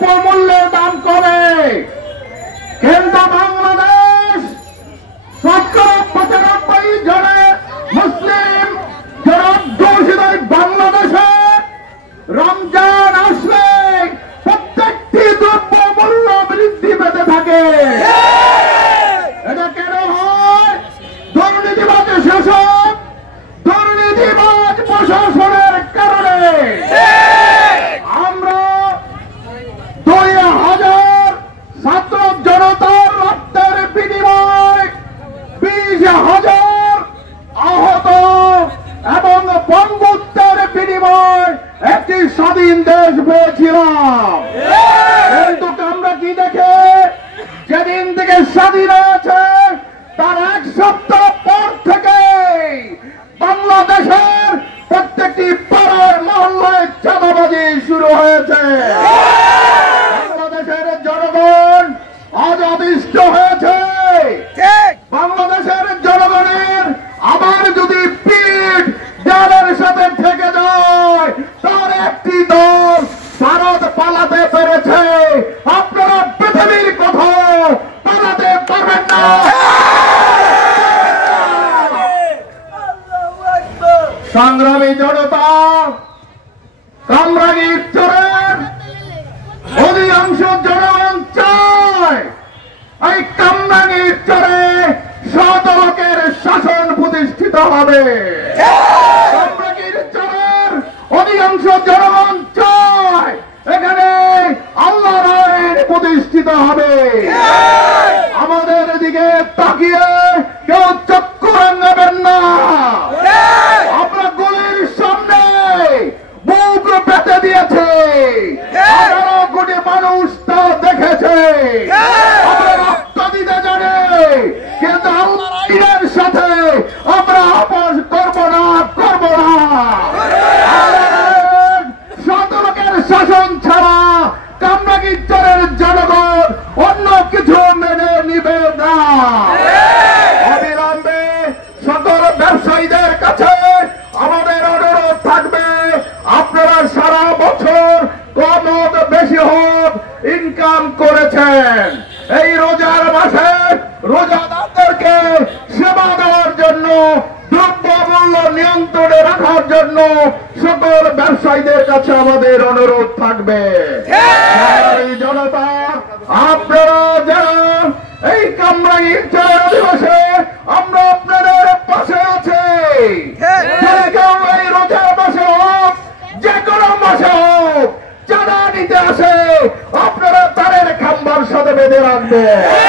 দ্রব্য মূল্যের দাম কমে, কিন্তু বাংলাদেশ 95 জনে মুসলিম যারা অধ্যুষিত বাংলাদেশে রমজান আসলে প্রত্যেকটি দ্রব্য মূল্য বৃদ্ধি পেতে থাকে। এটা কেন হয়? দুর্নীতিবাজ শাসক, দুর্নীতিবাজ প্রশাসনের কারণে। আমরা 2000 ছাত্র জনতার রক্তের বিনিময় 20,000 আহত এবং বন্ধুত্বের বিনিময় একটি স্বাধীন দেশ পেয়েছিলাম। কিন্তু আমরা কি দেখে যেদিন থেকে স্বাধীন হয়েছে তার 1 সপ্তাহ পর থেকে বাংলাদেশের প্রত্যেকটি পাড়ায় মহল্লায় চাঁদাবাজি শুরু হয়েছে। বাংলাদেশের জনগণ আজ অতিষ্ঠ হয়েছে। বাংলাদেশের জনগণের আবার যদি পিঠ দেয়ালের সাথে থেকে যায়, তার একটি দল ভারত পালাতে পেরেছে। আপনারা পৃথিবীর কোথাও পালাতে পারবেন না। সংগ্রামী জনতা, কামরাঙ্গীর চরের অধিকাংশ জনগণ চায় এই কামরাঙ্গীর চরে শতলোকের শাসন প্রতিষ্ঠিত হবে। কামরাঙ্গীর চরের অধিকাংশ জনগণ চায় এখানে আল্লাহর আইন প্রতিষ্ঠিত হবে। আমাদের দিকে তাকিয়ে কেউ চক্ষু রাঙাবেন না। আমরা গুলির সামনে মুখ পেতে দিয়েছে, 18 কোটি মানুষ তা দেখেছে। আমরা রক্ত দিতে জানি, কিন্তু আল্লাহর আইনের সাথে আমরা আপোষ করব না, করব না। শতলোকের শাসন ছাড়া কামরাঙ্গীর চরের জনগণ অন্য কিছু মেনে নিবে না। অবিলম্বে সকল ব্যবসায়ীদের কাছে আমাদের অনুরোধ থাকবে, আপনারা সারা বছর কম হোক বেশি হোক ইনকাম করেছেন, এই রোজার মাসে রোজাদারদেরকে সেবা দেওয়ার জন্য, দ্রব্য মূল্য নিয়ন্ত্রণে রাখার জন্য সকল ব্যবসায়ীদের কাছে আমাদের অনুরোধ থাকবে। জনতা, আপনারা যারা এই কামরাঙ্গীর চরের দিবসে আমরা আপনাদের পাশে আছি। এই রোজার মাসে হোক, যে কোনো মাসে হোক, চাঁদা নিতে আসে আপনারা তারের খাম্বার সাথে বেঁধে রাখবেন।